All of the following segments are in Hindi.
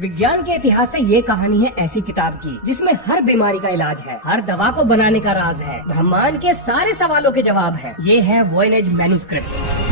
विज्ञान के इतिहास से ये कहानी है ऐसी किताब की जिसमें हर बीमारी का इलाज है, हर दवा को बनाने का राज है, ब्रह्मांड के सारे सवालों के जवाब है। ये है वॉयनेज मैन्युस्क्रिप्ट।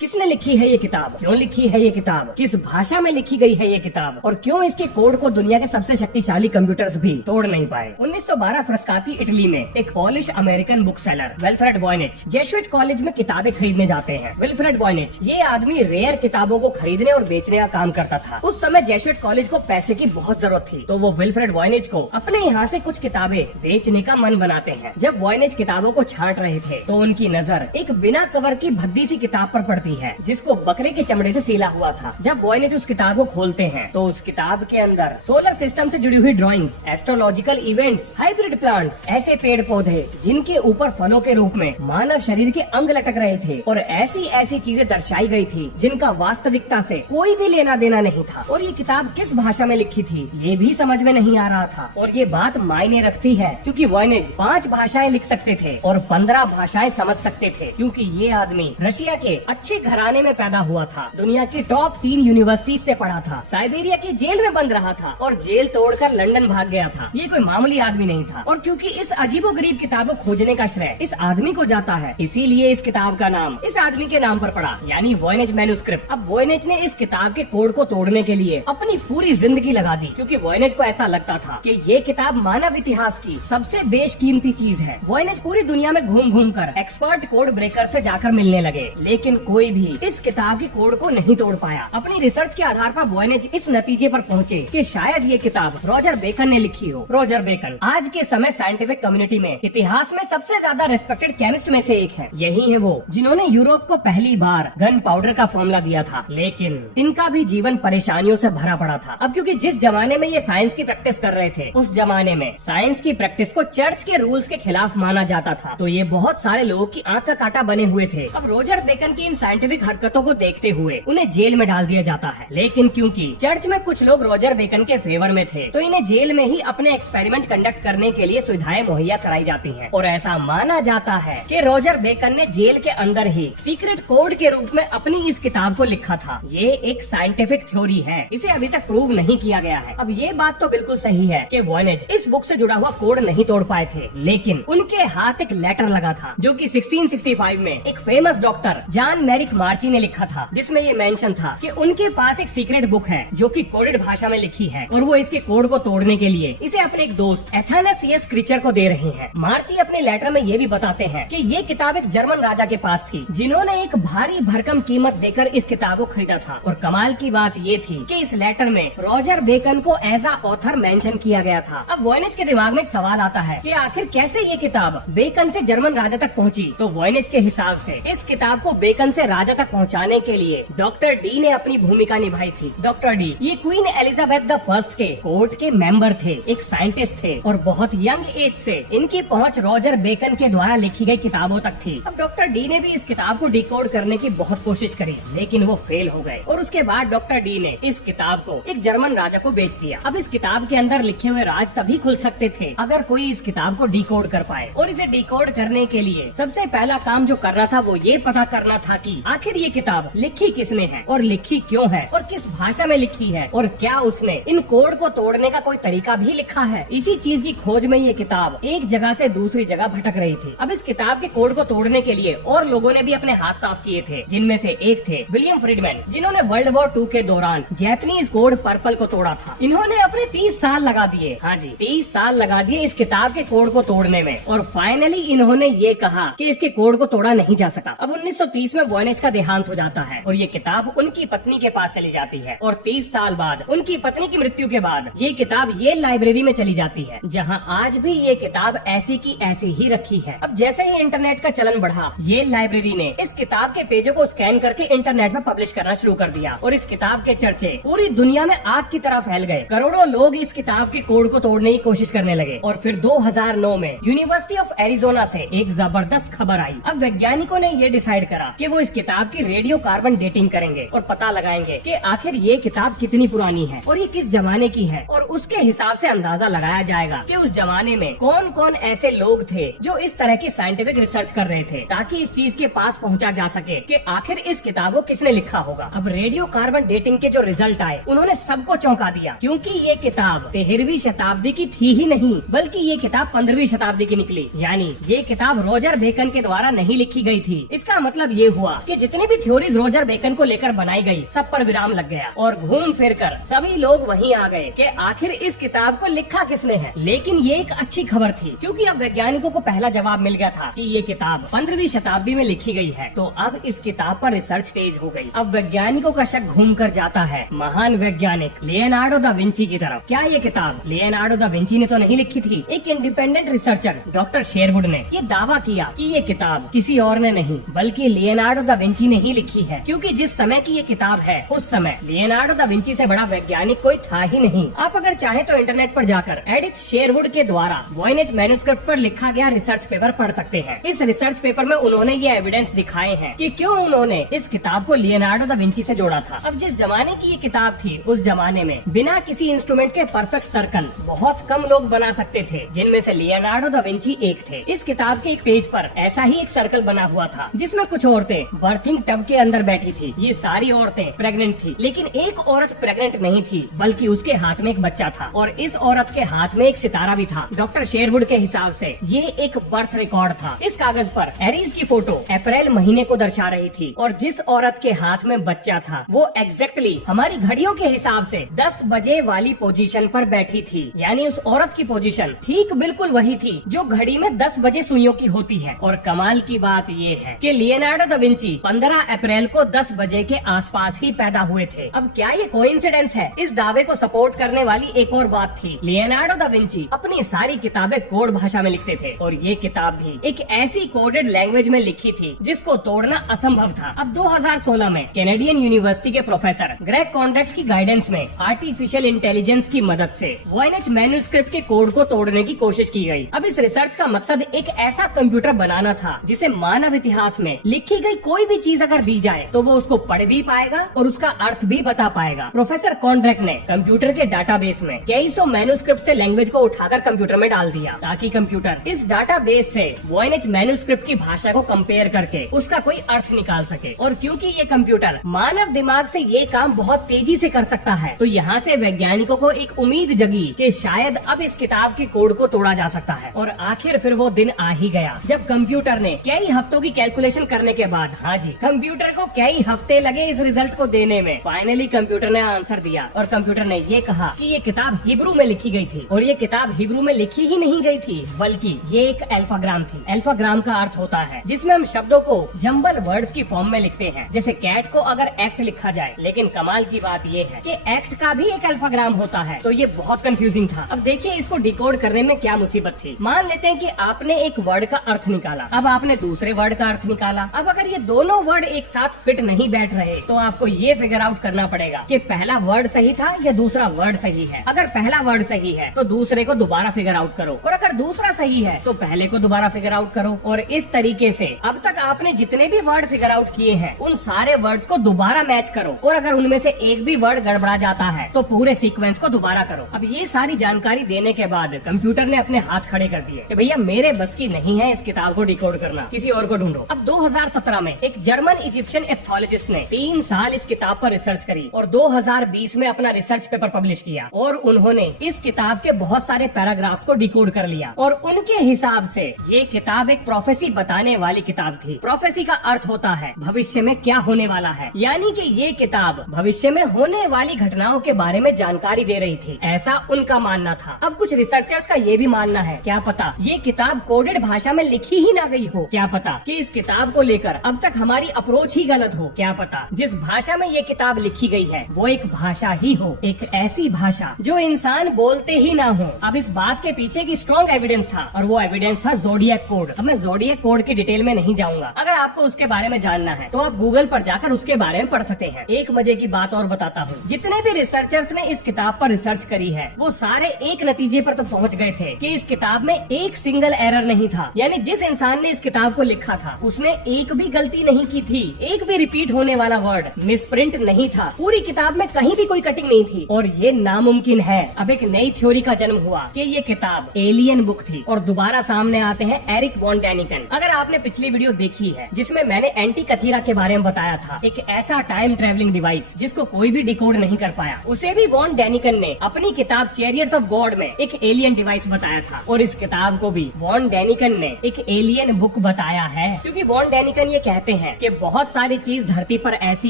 किसने लिखी है ये किताब, क्यों लिखी है ये किताब, किस भाषा में लिखी गई है ये किताब और क्यों इसके कोड को दुनिया के सबसे शक्तिशाली कंप्यूटर्स भी तोड़ नहीं पाए। 1912 फ्रस्काती इटली में एक Polish American book seller Wilfred Voynich Jesuit college में किताबें खरीदने जाते हैं। विल्फ्रेड वॉयनेज ये आदमी रेयर किताबों को खरीदने और बेचने का काम करता था। उस समय जेसुइट कॉलेज को पैसे की बहुत जरूरत थी, तो वो विल्फ्रेड वॉयनेज को अपने यहाँ से कुछ किताबें बेचने का मन बनाते हैं। जब वॉयनेज किताबों को छांट रहे थे तो उनकी नजर एक बिना कवर की भद्दी सी किताब पर पड़ती है जिसको बकरे के चमड़े से सीला हुआ था। जब वॉयनेज उस किताब को खोलते हैं तो उस किताब के अंदर सोलर सिस्टम से जुड़ी हुई drawings, astrological events, hybrid plants, ऐसे पेड़ पौधे जिनके ऊपर फलों के रूप में मानव शरीर के अंग लटक रहे थे और ऐसी ऐसी चीजें दर्शाई गई थी जिनका वास्तविकता से कोई भी लेना देना नहीं था। और ये किताब किस भाषा में लिखी थी ये भी समझ में नहीं आ रहा था। और ये बात मायने रखती है क्योंकि वॉयनेज 5 भाषाएं लिख सकते थे और 15 भाषाएं समझ सकते थे, क्योंकि ये आदमी रशिया के अच्छे घराने में पैदा हुआ था, दुनिया की टॉप 3 यूनिवर्सिटी से पढ़ा था, साइबेरिया की जेल में बंद रहा था और जेल तोड़कर लंदन भाग गया था। ये कोई मामूली आदमी नहीं था। और क्योंकि इस अजीबोगरीब किताब को खोजने का श्रेय इस आदमी को जाता है, इसीलिए इस किताब का नाम इस आदमी के नाम पर पड़ा, यानी वॉयनेज मैन्युस्क्रिप्ट। अब वॉयनेज ने इस किताब के कोड को तोड़ने के लिए अपनी पूरी जिंदगी लगा दी, क्योंकि वॉयनेज को ऐसा लगता था कि ये किताब मानव इतिहास की सबसे बेशकीमती चीज है। वॉयनेज पूरी दुनिया में घूम घूम कर एक्सपर्ट कोड ब्रेकर से जाकर मिलने लगे, लेकिन कोई भी इस किताब के कोड को नहीं तोड़ पाया। अपनी रिसर्च के आधार पर वॉयनेज इस नतीजे पर पहुंचे कि शायद ये किताब रॉजर बेकन ने लिखी हो। रॉजर बेकन आज के समय साइंटिफिक कम्युनिटी में इतिहास में सबसे ज्यादा रेस्पेक्टेड केमिस्ट में से एक है। यही है वो जिन्होंने यूरोप को पहली बार गन पाउडर का फॉर्मूला दिया था, लेकिन इनका भी जीवन परेशानियों से भरा पड़ा था। अब क्योंकि जिस जमाने में ये साइंस की प्रैक्टिस कर रहे थे, उस जमाने में साइंस की प्रैक्टिस को चर्च के रूल्स के खिलाफ माना जाता था, तो ये बहुत सारे लोगों की आंख का कांटा बने हुए थे। अब रॉजर बेकन की इन साइंटिफिक हरकतों को देखते हुए उन्हें जेल में डाल दिया जाता है, लेकिन क्योंकि चर्च में कुछ लोग रॉजर बेकन के फेवर में थे, तो इन्हें जेल में ही अपने एक्सपेरिमेंट कंडक्ट करने के लिए सुविधाएं मुहैया कराई जाती हैं। और ऐसा माना जाता है कि रॉजर बेकन ने जेल के अंदर ही सीक्रेट कोड के रूप में अपनी इस किताब को लिखा था। ये एक साइंटिफिक थ्योरी है, इसे अभी तक प्रूव नहीं किया गया है। अब ये बात तो बिल्कुल सही है कि वॉयनेज इस बुक से जुड़ा हुआ कोड नहीं तोड़ पाए थे, लेकिन उनके हाथ एक लेटर लगा था जो कि 1665 में एक फेमस डॉक्टर जॉन मैरिक मार्ची ने लिखा था, जिसमें ये मेंशन था कि उनके पास एक सीक्रेट बुक है जो कि कोडेड भाषा में लिखी है और वो इसके कोड को तोड़ने के लिए इसे अपने एक दोस्त एथानासियस क्रीचर को दे रहे हैं। मार्ची अपने लेटर में ये भी बताते हैं कि ये किताब एक जर्मन राजा के पास थी, जिन्होंने एक भारी भरकम कीमत देकर इस किताब को खरीदा था। और कमाल की बात ये थी कि इस लेटर में रॉजर बेकन को एज अ ऑथर मेंशन किया गया था। अब वॉयनेज के दिमाग में एक सवाल आता है कि आखिर कैसे ये किताब बेकन से जर्मन राजा तक पहुंची। तो वॉयनेज के हिसाब से इस किताब को बेकन से राजा तक पहुंचाने के लिए डॉक्टर डी ने अपनी भूमिका निभाई थी। डॉक्टर डी ये क्वीन एलिजाबेथ द फर्स्ट के कोर्ट के मेंबर थे, एक साइंटिस्ट थे और बहुत यंग एज से इनकी पहुंच रॉजर बेकन के द्वारा लिखी गई किताबों तक थी। अब डॉक्टर डी ने भी इस किताब को डिकोड करने की बहुत कोशिश करी, लेकिन वो फेल हो गए और उसके बाद डॉक्टर डी ने इस किताब को एक जर्मन राजा को बेच दिया। अब इस किताब के अंदर लिखे हुए राज तभी खुल सकते थे अगर कोई इस किताब को डिकोड कर पाए, और इसे डिकोड करने के लिए सबसे पहला काम जो करना था वो ये पता करना था कि आखिर ये किताब लिखी किसने है और लिखी क्यों है और किस भाषा में लिखी है और क्या उसने इन कोड को तोड़ने का कोई तरीका भी लिखा है। इसी चीज की खोज में ये किताब एक जगह से दूसरी जगह भटक रही थी। अब इस किताब के कोड को तोड़ने के लिए और लोगों ने भी अपने हाथ साफ किए थे, जिनमें से एक थे विलियम फ्रीडमैन, जिन्होंने वर्ल्ड वॉर 2 के दौरान जैपनीज कोड पर्पल को तोड़ा था। इन्होंने अपने 30 साल लगा दिए, हाँ जी 30 साल लगा दिए इस किताब के कोड को तोड़ने में, और फाइनली इन्होंने ये कहा कि इसके कोड को तोड़ा नहीं जा सकता। अब 1930 में वॉयनेज का देहांत हो जाता है और ये किताब उनकी पत्नी के पास चली जाती है, और 30 साल बाद उनकी पत्नी की मृत्यु के बाद ये किताब येल लाइब्रेरी में चली जाती है, जहां आज भी ये किताब ऐसी की ऐसी ही रखी है। अब जैसे ही इंटरनेट का चलन बढ़ा, येल लाइब्रेरी ने इस किताब के पेजों को स्कैन करके इंटरनेट में पब्लिश करना शुरू कर दिया और इस किताब के चर्चे पूरी दुनिया में आग की तरह फैल गए। करोड़ों लोग इस किताब के कोड को तोड़ने की कोशिश करने लगे और फिर 2009 में यूनिवर्सिटी ऑफ एरिजोना से एक जबरदस्त खबर आई। अब वैज्ञानिकों ने ये डिसाइड करा कि वो इस किताब की रेडियो कार्बन डेटिंग करेंगे और पता लगाएंगे कि आखिर ये किताब कितनी पुरानी है और ये किस जमाने की है, और उसके हिसाब से अंदाजा लगाया जाएगा कि उस जमाने में कौन कौन ऐसे लोग थे जो इस तरह की साइंटिफिक रिसर्च कर रहे थे, ताकि इस चीज के पास पहुंचा जा सके कि आखिर इस किताब को किसने लिखा होगा। अब रेडियो कार्बन डेटिंग के जो रिजल्ट आए उन्होंने सबको चौंका दिया, क्योंकि ये किताब 13वीं शताब्दी की थी ही नहीं, बल्कि ये किताब 15वीं शताब्दी की निकली। यानी ये किताब रोजर बेकन के द्वारा नहीं लिखी गई थी। इसका मतलब ये हुआ कि जितनी भी थ्योरीज रोजर बेकन को लेकर बनाई गई, सब पर विराम लग गया और घूम फिर कर सभी लोग वहीं आ गए कि आखिर इस किताब को लिखा किसने है। लेकिन ये एक अच्छी खबर थी, क्योंकि अब वैज्ञानिकों को पहला जवाब मिल गया था कि ये किताब 15वीं शताब्दी में लिखी गई है। तो अब इस किताब पर रिसर्च तेज हो गई। अब वैज्ञानिकों का शक घूम कर जाता है महान वैज्ञानिक लियोनार्डो दा विंची की तरफ। क्या ये किताब लियोनार्डो दा विंची ने तो नहीं लिखी थी? एक इंडिपेंडेंट रिसर्चर डॉक्टर शेरवुड ने ये दावा किया कि ये किताब किसी और ने नहीं, बल्कि लियोनार्डो दा विंची ने ही लिखी है, क्योंकि जिस समय की ये किताब है उस समय लियोनार्डो दा विंची से बड़ा वैज्ञानिक कोई था ही नहीं। आप अगर चाहें तो इंटरनेट पर जाकर एडिथ शेरवुड के द्वारा वॉयनेज मैन्युस्क्रिप्ट पर लिखा गया रिसर्च पेपर पढ़ सकते हैं। इस रिसर्च पेपर में उन्होंने ये एविडेंस दिखाए हैं कि क्यों उन्होंने इस किताब को लियोनार्डो दा विंची से जोड़ा था। अब जिस जमाने की ये किताब थी, उस जमाने में बिना किसी इंस्ट्रूमेंट के परफेक्ट सर्कल बहुत कम लोग बना सकते थे, जिनमें से लियोनार्डो दा विंची एक थे। इस किताब के एक पेज पर ऐसा ही एक सर्कल बना हुआ था, जिसमें कुछ औरतें बर्थिंग टब के अंदर बैठी थी। ये सारी औरतें प्रेग्नेंट थी, लेकिन एक औरत प्रेग्नेंट नहीं थी, बल्कि उसके हाथ में एक बच्चा था और इस औरत के हाथ में एक सितारा भी था। डॉक्टर शेरवुड के हिसाब से ये एक बर्थ रिकॉर्ड था। इस कागज पर एरीज की फोटो अप्रैल महीने को दर्शा रही थी और जिस औरत के हाथ में बच्चा था वो एग्जैक्टली हमारी घड़ियों के हिसाब से 10 बजे वाली पोजीशन पर बैठी थी। यानी उस औरत की पोजीशन ठीक बिल्कुल वही थी जो घड़ी में 10 बजे सुइयों की होती है। और कमाल की बात ये है कि लियोनार्डो दा विंची 15 अप्रैल को 10 बजे के आसपास ही पैदा हुए थे। अब क्या ये कोइंसिडेंस है? इस दावे को सपोर्ट करने वाली एक और बात थी, लियोनार्डो दा विंची अपनी सारी किताबें कोड भाषा में लिखते थे और ये किताब भी एक ऐसी कोडेड लैंग्वेज में लिखी थी जिसको तोड़ना असंभव था। अब 2016 में कैनेडियन यूनिवर्सिटी के प्रोफेसर ग्रेग कॉन्ड्रैक्ट की गाइडेंस में आर्टिफिशियल इंटेलिजेंस की मदद से वॉयनेज मैन्युस्क्रिप्ट के कोड को तोड़ने की कोशिश की गई। अब इस रिसर्च का मकसद एक ऐसा कंप्यूटर बनाना था जिसे मानव इतिहास में लिखी गई कोई भी चीज अगर दी जाए तो वो उसको पढ़ भी पाएगा और उसका अर्थ भी बता पाएगा। प्रोफेसर कॉन्ड्रैक्ट ने कंप्यूटर के डाटाबेस में कई सौ मैन्युस्क्रिप्ट से लैंग्वेज को उठाकर कंप्यूटर में डाल दिया, ताकि कंप्यूटर इस डाटाबेस से वॉयनेज मैन्युस्क्रिप्ट की भाषा को कंपेयर करके उसका कोई अर्थ निकाल सके। और क्योंकि ये कंप्यूटर मानव दिमाग से ये काम बहुत तेजी से कर सकता है, तो यहाँ से वैज्ञानिकों को एक उम्मीद जगी कि शायद अब इस किताब के कोड को तोड़ा जा सकता है। और आखिर फिर वो दिन आ ही गया जब कंप्यूटर ने कई हफ्तों की कैलकुलेशन करने के बाद, हाँ जी, कंप्यूटर को कई हफ्ते लगे इस रिजल्ट को देने में, फाइनली कंप्यूटर ने आंसर दिया। और कंप्यूटर ने ये कहा कि ये किताब हिब्रू में लिखी गई थी। और ये किताब हिब्रू में लिखी ही नहीं गई थी, बल्कि ये एक अल्फाग्राम थी। अल्फाग्राम का अर्थ होता है जिसमें हम शब्दों को जंबल वर्ड्स की फॉर्म में लिखते हैं, जैसे कैट को अगर एक्ट लिखा जाए। लेकिन कमाल की बात ये है कि एक्ट का भी एक अल्फाग्राम होता है, तो ये बहुत कंफ्यूजिंग था। अब देखिए इसको डिकोड करने में क्या मुसीबत थी। मान लेते हैं कि आपने एक वर्ड का अर्थ निकाला, अब आपने दूसरे वर्ड का अर्थ निकाला। अब अगर ये दोनों वर्ड एक साथ फिट नहीं बैठ रहे तो आपको ये फिगर आउट करना पड़ेगा कि पहला वर्ड सही था या दूसरा वर्ड सही है। अगर पहला वर्ड सही है तो दूसरे को दोबारा फिगर आउट करो, और अगर दूसरा सही है तो पहले को दोबारा फिगर आउट करो। और इस तरीके से अब तक आपने जितने भी वर्ड फिगर आउट किए हैं उन सारे वर्ड्स को दोबारा मैच करो, और अगर उनमें से एक भी वर्ड गड़बड़ा जाता है तो पूरे सीक्वेंस को दोबारा करो। अब ये सारी जानकारी देने के बाद कंप्यूटर ने अपने हाथ खड़े कर दिए कि भैया मेरे बस की नहीं है इस किताब को डिकोड करना, किसी और को ढूंढो। अब 2017 में एक जर्मन इजिप्शियन एथोलॉजिस्ट ने 3 साल इस किताब पर रिसर्च करी और 2020 में अपना रिसर्च पेपर पब्लिश किया, और उन्होंने इस किताब के बहुत सारे पैराग्राफ्स को डिकोड कर लिया। और उनके हिसाब से ये किताब एक प्रोफेसी बताने वाली किताब थी। प्रोफेसी का अर्थ होता है भविष्य में क्या होने वाला है, यानी कि ये किताब भविष्य में होने वाली घटनाओं के बारे में जानकारी दे रही थी, ऐसा उनका मानना था। अब कुछ रिसर्चर्स का ये भी मानना है, क्या पता ये किताब कोडेड भाषा में लिखी ही ना गई हो, क्या पता कि इस किताब को लेकर अब तक हमारी अप्रोच ही गलत हो, क्या पता जिस भाषा में ये किताब लिखी गई है वो एक भाषा ही हो, एक ऐसी भाषा जो इंसान बोलते ही ना हो। अब इस बात के पीछे की स्ट्रॉन्ग एविडेंस था, और वो एविडेंस था ज़ोडिएक कोड। अब मैं ज़ोडिएक कोड की डिटेल में नहीं जाऊंगा, अगर आपको उसके बारे में जानना है तो आप गूगल पर जाकर उसके बारे में पढ़ सकते हैं। एक मजे की बात और बताता हूँ, जितने भी रिसर्चर्स ने इस किताब पर रिसर्च करी है वो सारे एक नतीजे पर तो पहुँच गए थे कि इस किताब में एक सिंगल एरर नहीं था, यानी जिस इंसान ने इस किताब को लिखा था उसने एक भी गलती नहीं नहीं की थी, एक भी रिपीट होने वाला वर्ड मिसप्रिंट नहीं था, पूरी किताब में कहीं भी कोई कटिंग नहीं थी और ये नामुमकिन है। अब एक नई थ्योरी का जन्म हुआ कि ये किताब एलियन बुक थी और दोबारा सामने आते हैं एरिक वॉन डैनिकन। अगर आपने पिछली वीडियो देखी है जिसमें मैंने एंटी कथीरा के बारे में बताया था, एक ऐसा टाइम ट्रेवलिंग डिवाइस जिसको कोई भी डिकोड नहीं कर पाया, उसे भी वॉन डैनिकन ने अपनी किताब चैरियट्स ऑफ गॉड में एक एलियन डिवाइस बताया था और इस किताब को भी वॉन डैनिकन ने एक एलियन बुक बताया है। क्योंकि वॉन डैनिकन ये कहते हैं कि बहुत सारी चीज धरती पर ऐसी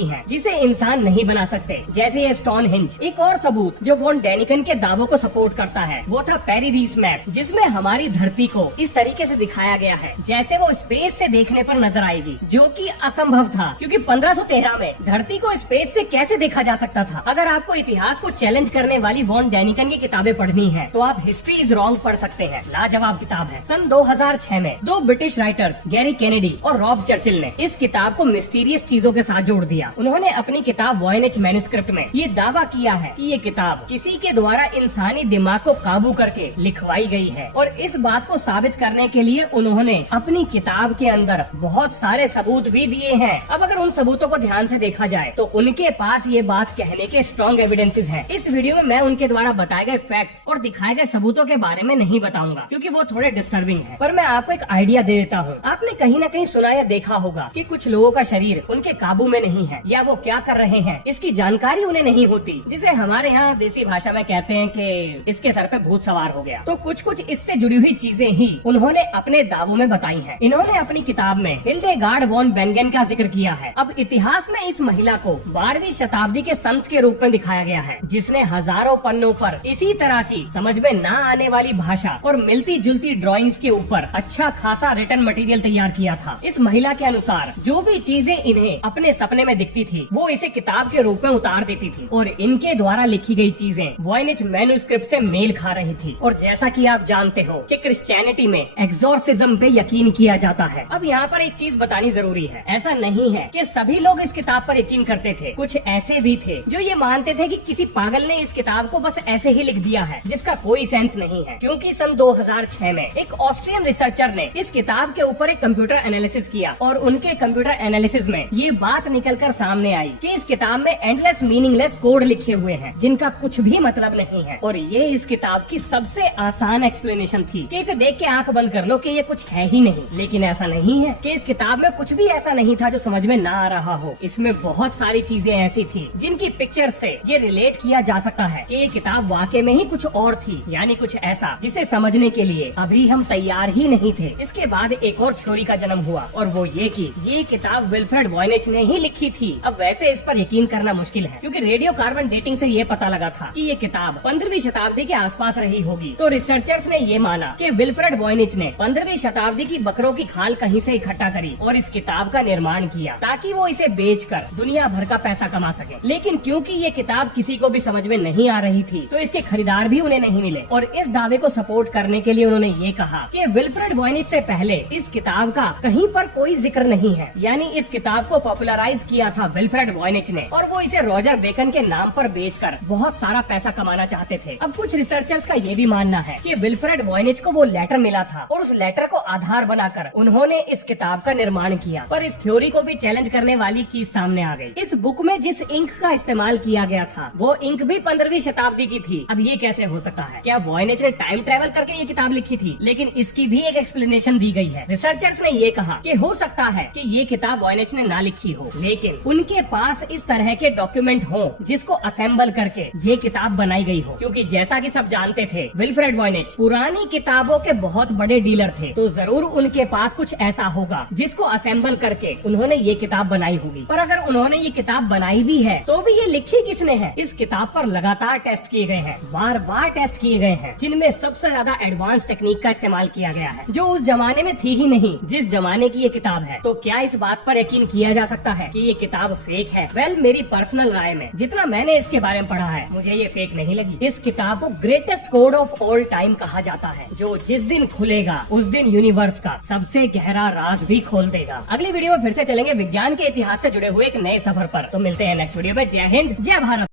हैं जिसे इंसान नहीं बना सकते, जैसे ये स्टोनहेंज। एक और सबूत जो वॉन डैनिकन के दावों को सपोर्ट करता है वो था पेरी रीस मैप, जिसमें हमारी धरती को इस तरीके से दिखाया गया है जैसे वो स्पेस से देखने पर नजर आएगी, जो कि असंभव था क्योंकि 1513 में धरती को स्पेस से कैसे देखा जा सकता था। अगर आपको इतिहास को चैलेंज करने वाली वॉन डैनिकन की किताबें पढ़नी है तो आप हिस्ट्री इज रॉन्ग पढ़ सकते हैं, लाजवाब किताब है। सन 2006 में दो ब्रिटिश राइटर्स गैरी केनेडी और रॉब चर्चिल ने इस किताब को मिस्टीरियस चीजों के साथ जोड़ दिया। उन्होंने अपनी किताब वॉयनेज मैन्युस्क्रिप्ट में ये दावा किया है कि ये किताब किसी के द्वारा इंसानी दिमाग को काबू करके लिखवाई गई है और इस बात को साबित करने के लिए उन्होंने अपनी किताब के अंदर बहुत सारे सबूत भी दिए हैं। अब अगर उन सबूतों को ध्यान से देखा जाए तो उनके पास ये बात कहने के स्ट्रॉन्ग एविडेंसेस हैं। इस वीडियो में मैं उनके द्वारा बताए गए फैक्ट्स और दिखाए गए सबूतों के बारे में नहीं बताऊंगा क्योंकि वो थोड़े डिस्टर्बिंग है, पर मैं आपको एक आइडिया दे देता हूँ। आपने कहीं न कहीं सुना या देखा होगा कि कुछ लोगों का शरीर उनके काबू में नहीं है या वो क्या कर रहे हैं इसकी जानकारी उन्हें नहीं होती, जिसे हमारे यहाँ देसी भाषा में कहते हैं कि इसके सर पे भूत सवार हो गया। तो कुछ कुछ इससे जुड़ी हुई चीजें ही उन्होंने अपने दावों में बताई हैं। इन्होंने अपनी किताब में हिल्डेगार्ड वॉन बेंगेन का जिक्र किया है। अब इतिहास में इस महिला को 12वीं शताब्दी के संत के रूप में दिखाया गया है, जिसने हजारों पन्नों पर इसी तरह की समझ में न आने वाली भाषा और मिलती जुलती ड्राइंग्स के ऊपर अच्छा खासा रिटर्न मटेरियल तैयार किया था। इस महिला के अनुसार जो भी चीजें इन्हें अपने सपने में दिखती थी वो इसे किताब के रूप में उतार देती थी और इनके द्वारा लिखी गई चीजें वॉयनेज मैन्युस्क्रिप्ट से मेल खा रही थी। और जैसा कि आप जानते हो कि क्रिश्चियनिटी में एक्सोर्सिज्म पे यकीन किया जाता है। अब यहाँ पर एक चीज बतानी जरूरी है, ऐसा नहीं है कि सभी लोग इस किताब पर यकीन करते थे। कुछ ऐसे भी थे जो ये मानते थे कि किसी पागल ने इस किताब को बस ऐसे ही लिख दिया है जिसका कोई सेंस नहीं है। क्योंकि सन 2006 में एक ऑस्ट्रियन रिसर्चर ने इस किताब के ऊपर एक कंप्यूटर एनालिसिस किया और उनके कंप्यूटर एनालिसिस में ये बात निकल कर सामने आई कि इस किताब में एंडलेस मीनिंगलेस कोड लिखे हुए हैं जिनका कुछ भी मतलब नहीं है। और ये इस किताब की सबसे आसान एक्सप्लेनेशन थी कि इसे देख के आंख बंद कर लो कि ये कुछ है ही नहीं। लेकिन ऐसा नहीं है कि इस किताब में कुछ भी ऐसा नहीं था जो समझ में ना आ रहा हो। इसमें बहुत सारी चीजें ऐसी थी जिनकी पिक्चर से ये रिलेट किया जा सकता है कि ये किताब वाकई में ही कुछ और थी, यानी कुछ ऐसा जिसे समझने के लिए अभी हम तैयार ही नहीं थे। इसके बाद एक और थ्योरी का जन्म हुआ और वो ये कि ये किताब विल्फ्रेड वॉयनेज ने ही लिखी थी। अब वैसे इस पर यकीन करना मुश्किल है क्योंकि रेडियो कार्बन डेटिंग से ये पता लगा था कि ये किताब 15वीं शताब्दी के आसपास रही होगी। तो रिसर्चर्स ने ये माना कि विल्फ्रेड वॉयनेज ने 15वीं शताब्दी की बकरों की खाल कहीं से इकट्ठा करी और इस किताब का निर्माण किया ताकि वो इसे बेचकर दुनिया भर का पैसा कमा सके। लेकिन क्योंकि ये किताब किसी को भी समझ में नहीं आ रही थी तो इसके खरीदार भी उन्हें नहीं मिले और इस दावे को सपोर्ट करने के लिए उन्होंने ये कहा कि विल्फ्रेड वॉयनेज से पहले इस किताब का कहीं पर कोई जिक्र नहीं है, यानी इस किताब को पॉपुलराइज किया था विल्फ्रेड वॉयनेज ने और वो इसे रॉजर बेकन के नाम पर बेचकर बहुत सारा पैसा कमाना चाहते थे। अब कुछ रिसर्चर्स का ये भी मानना है कि विल्फ्रेड वॉयनेज को वो लेटर मिला था और उस लेटर को आधार बनाकर उन्होंने इस किताब का निर्माण किया। पर इस थ्योरी को भी चैलेंज करने वाली चीज सामने आ गई। इस बुक में जिस इंक का इस्तेमाल किया गया था वो इंक भी 15वीं शताब्दी की थी। अब ये कैसे हो सकता है? क्या वॉयनेज ने टाइम ट्रेवल करके ये किताब लिखी थी? लेकिन इसकी भी एक एक्सप्लेनेशन दी गई है। रिसर्चर्स ने ये कहा कि हो सकता है कि ये किताब वॉयनेज ने ना लिखी हो, लेकिन उनके पास इस तरह के डॉक्यूमेंट हो जिसको असेंबल करके ये किताब बनाई गई हो। क्योंकि जैसा कि सब जानते थे विल्फ्रेड वॉयनेज पुरानी किताबों के बहुत बड़े डीलर थे, तो जरूर उनके पास कुछ ऐसा होगा जिसको असेंबल करके उन्होंने ये किताब बनाई होगी। पर अगर उन्होंने ये किताब बनाई भी है तो भी ये लिखी किसने है? इस किताब पर लगातार टेस्ट किए गए हैं, बार बार टेस्ट किए गए हैं, जिनमें सबसे ज्यादा एडवांस टेक्निक का इस्तेमाल किया गया है जो उस जमाने में थी ही नहीं जिस जमाने की ये किताब है। तो क्या इस बात पर यकीन किया जा सकता है कि ये किताब फेक है? वेल, मेरी पर्सनल राय में जितना मैंने इसके बारे में पढ़ा है मुझे ये फेक नहीं लगी। इस किताब को greatest code of all time कहा जाता है, जो जिस दिन खुलेगा उस दिन यूनिवर्स का सबसे गहरा राज भी खोल देगा। अगली वीडियो में फिर से चलेंगे विज्ञान के इतिहास से जुड़े हुए एक नए सफर पर। तो मिलते हैं नेक्स्ट वीडियो में। जय हिंद, जय भारत।